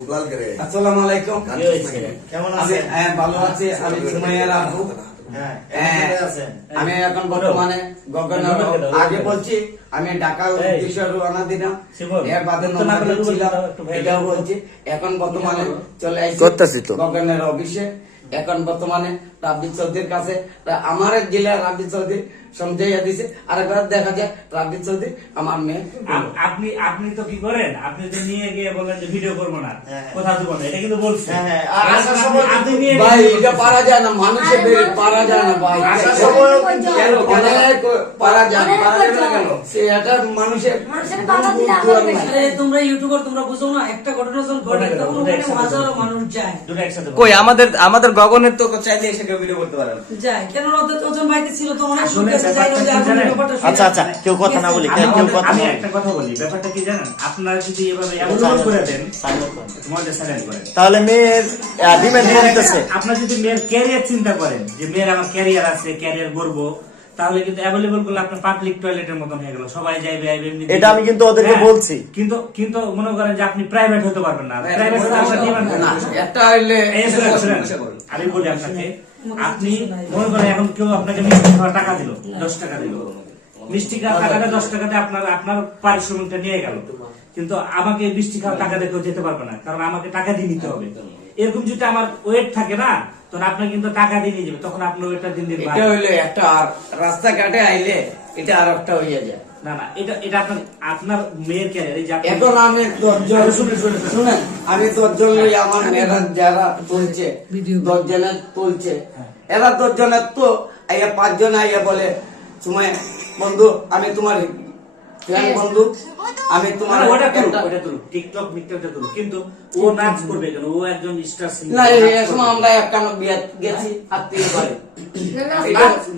আসসালামু আলাইকুম। কেমন আছেন? ভালো আছি। আমি সুমাইয়ার আব্বু। আমি এখন বর্তমানে গগনের আগে বলছি আমি ঢাকার উদ্দেশ্যে রওনা দিলাম। এর বাদে নৌকাতে ছিলাম, এটাও বলছি। এখন বর্তমানে চলে আসছি গগনের অফিসে। এখন বর্তমানে রাব্বি চৌধুরীর কাছে। আমার জেলা রাব্বি চৌধুরী সমঝাইয়া দিছে। আরেকবার দেখা যায় রাব্বি চৌধুরী আমার মেয়ে। আপনি তো কি করেন, আপনি তো নিয়ে গিয়ে বলেন যে ভিডিও করবো না, কোথাও দেবো না, এটা কিন্তু বলছেন। ভাই এটা পারা যায় না, মানুষের পারা যায় না ভাই, পারা যায় না কেন? সে একটা মানুষের তোমরা ইউটিউবার, তোমরা বুঝো না একটা ঘটনা যখন ঘটে তখন ওখানে হাজারো মানুষ যায়। কই আমাদের গগনের তো চাইলে এসে কেউ ভিডিও করতে পারে যায় কেন? ওজন ভাইতে ছিল তো অনেক সুন্দর যাই না যে আপনি ব্যাপারটা আচ্ছা আচ্ছা, কেউ কথা না বলি, কেউ কথা আমি বলি। একটা কথা বলি, ব্যাপারটা কি জানেন, আপনারা যদি এভাবে এমন করে দেন তোমাদের সাইলেন্ট করেন, তাহলে মেয়ের ডিমান্ড দিয়ে দিতেছে। আপনার যদি মেয়ের ক্যারিয়ার চিন্তা করেন যে মেয়ের আমার ক্যারিয়ার আছে, ক্যারিয়ার গড়বো, তাহলে কিন্তু অ্যাভেলেবল করলে আপনার পাবলিক টয়লেটের মতন হয়ে গেল, সবাই যাইবে আইবে এমনি। এটা আমি কিন্তু ওদেরকে বলছি। কিন্তু মনে করেন যে আপনি প্রাইভেট হতে পারবেন না, প্রাইভেট না, একটা হইলে আমি বলি আপনাকে, আপনি মনে করেন এখন কেউ আপনাকে মিষ্টি খাওয়ার টাকা দিল, 10 টাকা দিল, মিষ্টি খাওয়ার টাকাটা 10 টাকাতে আপনার পারিশ্রমিকটা নিয়ে গেল, কিন্তু আমাকে মিষ্টি খাওয়ার টাকা দিয়ে কেউ যেতে পারবে না, কারণ আমাকে টাকা দিয়ে নিতে হবে। এরকম যদি আমার ওয়েট থাকে না, তখন আপনি কিন্তু টাকা দিয়ে নিয়ে যাবে, তখন আপনার ওয়েটটা দিন দিন এটা হইলে একটা, আর রাস্তাঘাটে আইলে এটা আর একটা হইয়া যায়। না না, এটা আপনার মেয়ের ক্যারিয়ার। এই যে এখন আমি 10 জন শুনেন, আমি 10 জন লই আমার মেয়েরা যারা তুলছে, 10 জনের তুলছে, এরা 10 জনের তো আইয়া 5 জন আইয়া বলে সময় বন্ধু আমি তোমার ফ্রেন্ড বন্ধু, আমি তোমার টিকটক মিকটকটা করুক, কিন্তু ও নাচ করবে কেন? ও একজন স্টার সিঙ্গার। না এই সময় আমরা একটা বিয়ে গেছি আত্মীয় বাড়ি,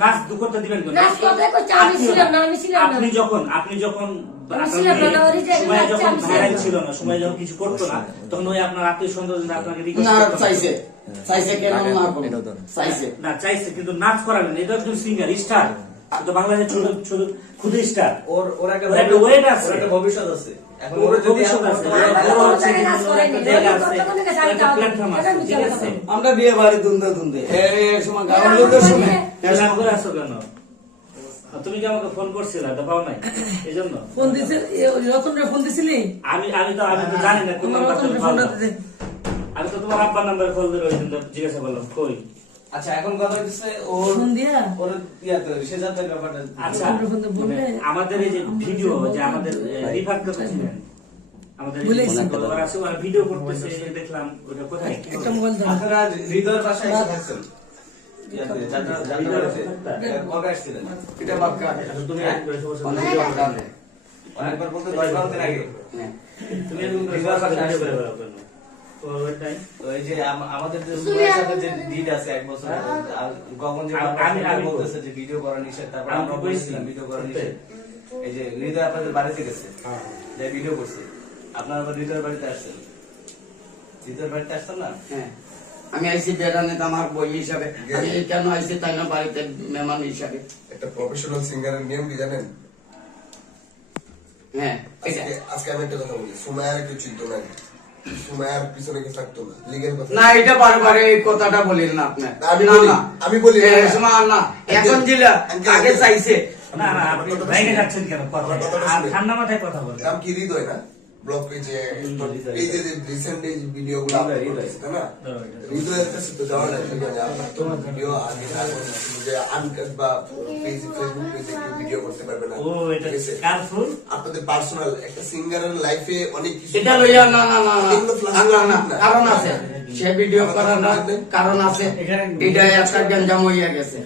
নাচ করতে দিবেন কেন? আপনি যখন সময় যখন ভাইরাল ছিল না, সময় যখন কিছু করতো না, তখন ওই আপনার আত্মীয় স্বজন আপনাকে না চাইছে কেন না চাইছে না চাইছে, কিন্তু নাচ করাবেন। এটা একজন সিঙ্গার স্টার, তো বাংলাদেশের ছোট ক্ষুদ্র স্টার, ওর একটা ওয়েট আছে, একটা ভবিষ্যৎ আছে, আমরা বিয়ে বাড়ি দুন্দে সময় গাঁয়ের লোকের সময় করে আসো কেন? তুমি কি আমাকে ফোন করছিলে? পাও নাই এই জন্য ফোন দিছে, রতনরে ফোন দিছিলি? আমি তো জানি না কোন নাম্বার। আমি তো তোমার আব্বার নাম্বারে কল দিয়ে ওই জন্য জিজ্ঞাসা করলাম কই। আচ্ছা, এখন কথা হচ্ছে ওর ফোন দিয়া ওর ইয়াতে সে জাতের ব্যাপারটা। আচ্ছা, আমাদের এই যে ভিডিও, যে আমাদের রিফার করতেছিলেন, আমাদের ওরা ভিডিও করতেছে, দেখলাম ওটা কোথায় একটা মোবাইল দাও। আপনারা হৃদয়ের বাসায় এসে থাকছেন ইয়াতে কবে আসছিলেন? এটা বাক্কা তুমি অনেকবার বলতে 10-12 দিন আগে। তুমি হৃদয়ের বাসায় আসবে ওই যে আমাদের যে সুমাইয়ার সাথে যে ডিড আছে 1 বছর, আর গগন যে আমি বলতেছে যে ভিডিও করা নিষেধ, তারপর আমরা বলেছিলাম ভিডিও করা নিষেধ। এই যে হৃদয় আপনাদের বাড়িতে গেছে, যে ভিডিও করছে, আপনারা আবার হৃদয়ের বাড়িতে আসছেন, হৃদয়ের বাড়িতে আসছেন না? হ্যাঁ, আমি আইসি বেড়ানে আমার বই হিসাবে, আমি কেন আইসি তাই না বাড়িতে মেহমান হিসাবে। একটা প্রফেশনাল সিঙ্গারের নিয়ম কি জানেন? হ্যাঁ, আজকে আমি একটা কথা বলি, সুমাইয়ার কেউ চিনতো না, সুমাইয়ার পিছনে কেউ থাকতো না, লিগের কথা না এটা বারবার এই কথাটা বলিন না আপনি। আমি বলি না এখন জেলা আগে চাইছে না না, আপনি বাইরে যাচ্ছেন কেন? ঠান্ডা মাথায় কথা বলেন। নাম কি হৃদয় না? ব্লগ পেজে এই যে রিসেন্ট এই ভিডিওগুলো আপলোড করেছে তাই না? হৃদয়ের কাছে তো যাওয়া লাগবে যে আপনার তো ভিডিও আগে যে আনকাট বা পেজ ফেসবুক পেজে কেউ ভিডিও করতে পারবে না। ও এটা কারফুল আপনাদের পার্সোনাল একটা সিঙ্গারের লাইফে অনেক কিছু এটা লইয়া না কারণ আছে, সে ভিডিও করার না কারণ আছে। এটা একটা গঞ্জাম হইয়া গেছে,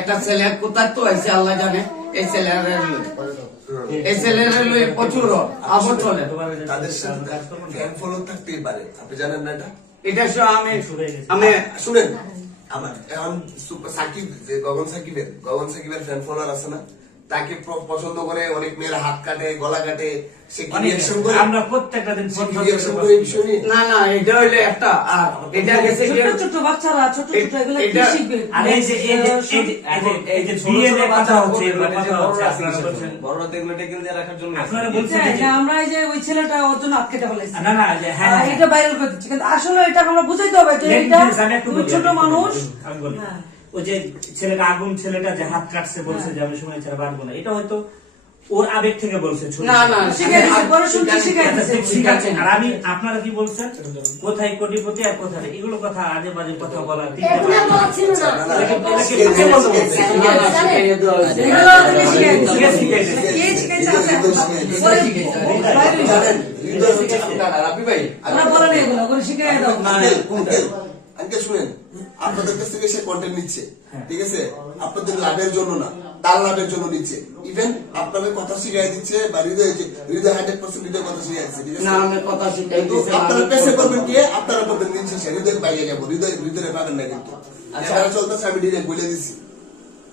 একটা ছেলে কোথায় তো আইসে আল্লাহ জানে, এই ছেলের লই প্রচুর আবদ্ধ চলে, তাদের সাথে ফ্যান ফলো থাকতেই পারে, আপনি জানেন না এটা? এটা আমি শুনেন, আমার এখন সাকিব যে গগন সাকিবের ফ্যান ফলোয়ার আছে না, তাকে পছন্দ করে, অনেক মেয়ের হাত কাটে, গলা কাটে, সে কি অনেক- রিয়াকশন করে? আমরা প্রত্যেকটা দিন সে কি রিয়াকশন করে এই বিষয় নিয়ে? না না, এটা হইলো একটা, আর এটা গেছে কি ছোট ছোট বাচ্চারা ছোট ছোট এগুলো কি এটা- শিখবে? আর এই যে এই যে বিয়ে নিয়ে কথা হচ্ছে, এগুলো কথা হচ্ছে, আপনারা বলছেন বড়রা তো এগুলো টেকে দিয়ে রাখার জন্য আপনারা বলছেন হ্যাঁ, এই যে- যে আমরা এই যে ওই ছেলেটা ওর জন্য আটকে ফেলাইছি। না না যে হ্যাঁ আর এটা ভাইরাল করে দিচ্ছি, কিন্তু আসলে এটা আমরা বুঝাইতে হবে যে এটা আমি একটু ওই বলি, ছোট মানুষ। আমি বলি। হ্যাঁ। ওই যে ছেলেটা আগুন ছেলেটা যে হাত কাটছে বলছে যে আমি সময় ছেড়ে বাঁচবো না, এটা হয়তো ওর আবেগ থেকে বলছে ছোট না না, শিখাই দিছে, বড় শুনছি শিখাই দিছে। ঠিক আছে। আর আমি আপনারা কি বলছেন কোথায় কোটিপতি আর কোথায় নেই? এগুলো কথা আজে বাজে কথা বলা ঠিক না। এগুলো বলা ছিল না। না, না, এটাকে- না, এটাকে শিখে- কে বলতে শিখে- বলছে? শিখে- না, না, শিখাইয়ে দেওয়া হয়েছে। এগুলো ওদেরকে শিখাই দিছে। কে শিখাইছে? কে শিখাইছে আছে? শিখাইছে। পরে শিখাইছে। বাইরে হইছে। জানেন, হৃদয় হচ্ছে না, না, রাব্বি ভাই, ওরা বলে না এগুলো, ওগুলো শিখাই দাও। আঙ্কেল শুনেন, আপনাদের কাছ থেকে সে কন্টেন্ট নিচ্ছে, ঠিক আছে, আপনাদের লাভের জন্য না, তার লাভের জন্য নিচ্ছে। ইভেন আপনাদের কথা শিখাই দিচ্ছে, বা হৃদয় 100% হৃদয় কথা শিখাই দিচ্ছে, ঠিক না, আছে। আমি কথা শিখাই কিন্তু দিয়েছিলাম। আপনারা পেছে করবেন কি, আপনারা করবেন নিচ্ছে সে হৃদয় পাইয়ে যাবো, হৃদয় পাবেন না কিন্তু। ক্যামেরা চলতেছে, আমি ডিরেক্ট বলে দিছি,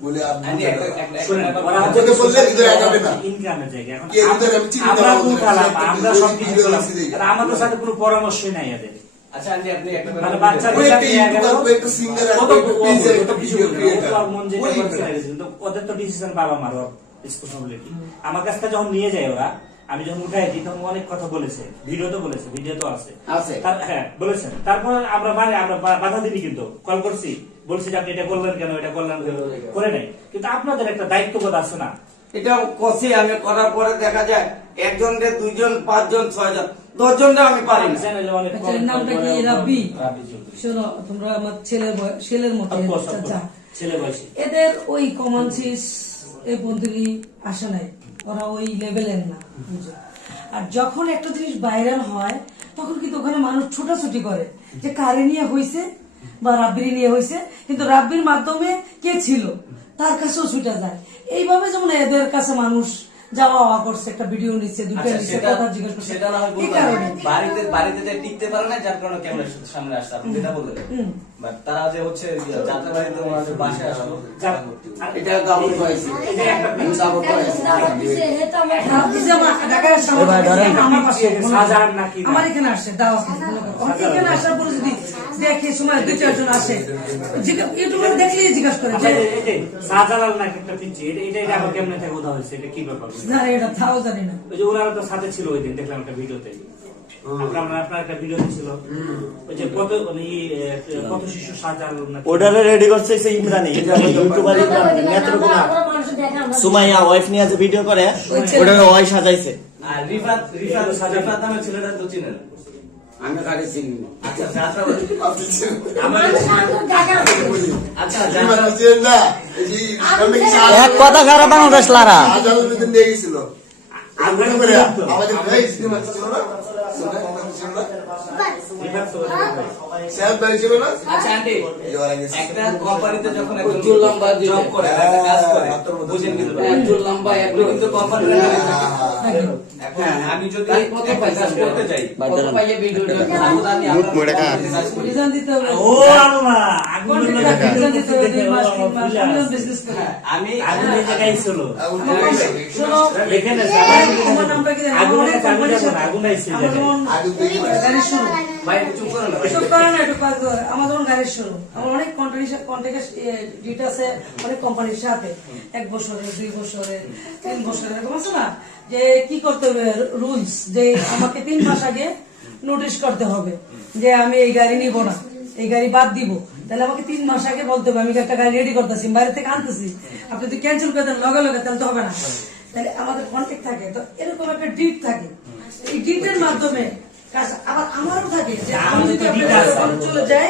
বলে আপনি আন্টি, একটা শুনেন, ব্যাপার ওরা বলতে- আপনাকে বললে হৃদয় আগাবে না। ইনকামের জায়গা। এখন কে হৃদয় আমি চিনি না, আমরা আমাদের উঠালাম, একটা আমরা হৃদয় সবকিছু হৃদয় করলাম। হৃদয়। আর আমাদের সাথে কোনো পরামর্শই নাই এদের। আচ্ছা আন্টি, আপনি একটা মানে ব্যাপার বাচ্চা বলতে- ওই একটা ইউটিউবার, ওই একটা সিঙ্গার, কত ওই একটা পেজের একটা কিছু ভিডিও বলবে, ক্রিয়েটার। ও তো আর মন যেটা করছে না, কিন্তু ওদের তো ডিসিশন বাবা মার রেসপন্সিবিলিটি। আমার কাছ থেকে যখন নিয়ে যায় ওরা, আমি যখন উঠাই দিই তখন অনেক কথা বলেছে, ভিডিও তো বলেছে, ভিডিও তো আছে। আছে। হ্যাঁ বলেছেন। তারপর আমরা আমরা বাধা দিনি, কিন্তু কল করছি, বলছি যে আপনি এটা করলেন কেন, এটা করলেন কেন, করে নাই। কিন্তু আপনাদের একটা দায়িত্ববোধ আছে না? এটা কষে আমি করার পরে দেখা যায় একজন রে 2 জন 5 জন 6 জন 10 জনটা আমি পারি না। চ্যানেলে অনেক আচ্ছা, এর নামটা কি? রাব্বি? রাব্বি চৌধুরী। শোনো, তোমরা আমার ছেলের মতো Of course, of চাচা। course। ছেলে বয়সী। এদের ওই কমান্সিস এই পন্থী আসে নাই, ওরা ওই লেভেলের না, বুঝো। আর যখন একটা জিনিস ভাইরাল হয় তখন কিন্তু ওখানে মানুষ ছোটাছুটি করে যে কারে নিয়ে হয়েছে বা রাব্বির নিয়ে হয়েছে, কিন্তু রাব্বির মাধ্যমে কে ছিল তার কাছেও ছুটে যায়। এইভাবে যেমন এদের কাছে মানুষ যাওয়া আওয়া করছে, একটা ভিডিও নিচ্ছে, দুটো আচ্ছা, নিচ্ছে, সেটা- কথা জিজ্ঞেস করছে, সেটা না হয় এই বললাম। কারণে। বাড়িতে যে টিকতে পারে না, যার কারণে ক্যামেরার সামনে আসছে, আপনি যেটা বললেন। বাট তারা যে হচ্ছে যাদের বাড়িতে ওনাদের বাসায় আসলো, এটা দাবি করেছি, এই যে একটা আমি দাবি করেছি। রাব্বির যে ঢাকায় আসছে, আমার পাশে, শাহজাহান নাকি না? আমার এখানে আসছে দাওয়াত, এখানে আসার পরে যদি দেখে সময় 2-4 জন আসে, ইউটিউবে দেখলেই জিজ্ঞাসা করে আচ্ছা, যে এই যে শাহজালাল নাকি একটা পিচ্ছি, এটা আমার কেমনে থেকে উঠা হয়েছে, এটা কি ব্যাপার? জানি এটা তাও জানি না। ওই যে ওনারা তো সাথে ছিল ওই দিন, দেখলাম একটা ভিডিওতে। আপনার একটা ভিডিও ছিল, ওই যে কত শিশু শাহজালাল নাকি? ওটারে রেডি করছে সে ইমরানি, এই যে আমাদের ইউটিউবার ইমরান, নেত্রকোনা সুমাইয়া ওয়াইফ নিয়ে যে ভিডিও করে, ওটারে ওয়াই সাজাইছে। আর রিফাত নামের ছেলেটা তো চিনেন। আমি কারে চিনি না। আচ্ছা যাত্রা আপনি ছিলেন। আচ্ছা ইমান ছিলেন না, এই যে আমি এক কথা খারাপ বাংলাদেশ লারা। আজালের ভিতরে নিয়ে গেছিল। আপনার আগুনে করে তো- আমাদের এই সিনেমা ছিল না? ছিল না? রিফাত তো- স্যার ভাই ছিল না? আচ্ছা আন্টি, এই ওরা গেছে। একটা কোম্পানিতে যখন একজন চুল লম্বা দিলে। জব করে, একটা কাজ করে, বুঝেন কিন্তু ব্যাপারটা। একজন লম্বা এগুলো কিন্তু কোম্পানির এখন হ্যাঁ, আমি যদি তাই কত একটা পয়সা কাজ করতে যাই, কত পাইয়ে ভিডিওটা তাহলে আমি আপনার কাজ করি। রিজান দিতে হবে, ও আল্লাহ, আগুন কন্টেন্ট লাগা রাখতে রিজান দিতে হবে, 2 মাস 3 মাস বুঝলাম। মিলিয়ন বিজনেস করে। হ্যাঁ, আমি আগুন এই জায়গায় ছিল। শোনো, এখানে আমার নামটা কি জানো? আগুন অনেক আগুন কোম্পানির সাথে আগুন আইছে আমার যেমন গাড়ির শুরু, ভাই একটু চুপ করো না ভাই। চুপ করে না, একটু কাজ করে। আমার যেমন গাড়ির শুরু, আমার অনেক কন্ট্রাক্ট ডিট আছে অনেক কোম্পানির সাথে, 1 বছরে 2 বছরে 3 বছরে এরকম আছে না, যে কি করতে হবে রুলস, যে আমাকে 3 মাস আগে নোটিশ করতে হবে যে আমি এই গাড়ি নিব না, এই গাড়ি বাদ দিব। তাহলে আমাকে 3 মাস আগে বলতে হবে আমি একটা গাড়ি রেডি করতেছি, বাইরে থেকে আনতেছি, আপনি যদি ক্যান্সেল করে দেন লগে লগে, তাহলে তো হবে না। তাহলে আমাদের কন্ট্যাক্ট থাকে, তো এরকম একটা ডিট থাকে, এই ডিটের মাধ্যমে কাজ আবার আমারও থাকে যে আমি যদি আপনার ওখানে চলে যাই,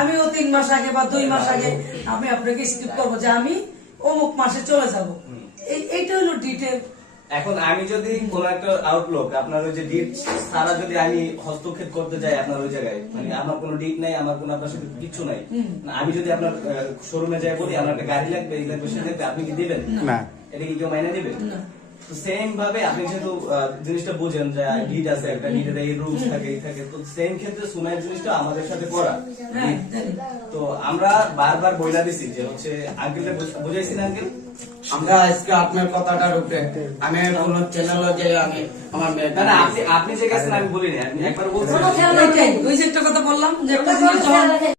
আমিও 3 মাস আগে বা 2 মাস আগে আমি আপনাকে স্কিপ করবো যে আমি অমুক মাসে চলে যাব। এইটা হলো ডিটেল। এখন আমি যদি কোন একটা আউটলুক আপনার ওই যে ডিট সারা যদি আমি হস্তক্ষেপ করতে যাই আপনার ওই জায়গায়, মানে আমার কোনো ডিট নাই, আমার কোনো আপনার সাথে কিছু নাই, আমি যদি আপনার শোরুমে যাই বলি আমার একটা গাড়ি লাগবে, এই লাগবে, সে লাগবে, আপনি কি দিবেন? না। এটা কি কেউ মাইনে দিবে? না। সেম ভাবে আপনি যেহেতু জিনিসটা বুঝেন যে লিড আছে একটা লিডের এই রুলস থাকে এই থাকে, তো সেম ক্ষেত্রে সুমাইয়ের জিনিসটা আমাদের সাথে করা। হ্যাঁ, জানি। তো আমরা বারবার বইলা দিছি যে হচ্ছে আঙ্কেলটা বুঝাইছি না আঙ্কেল, আমরা আজকে আপনার কথাটার উপরে আমি কোন চ্যানেলে যে আমি আমার মেয়ে না না আপনি যে গেছেন আমি বলিনি, আপনি একবার বলছেন। ওইটাই, ওই যে একটা কথা বললাম যে একটা জিনিস যখন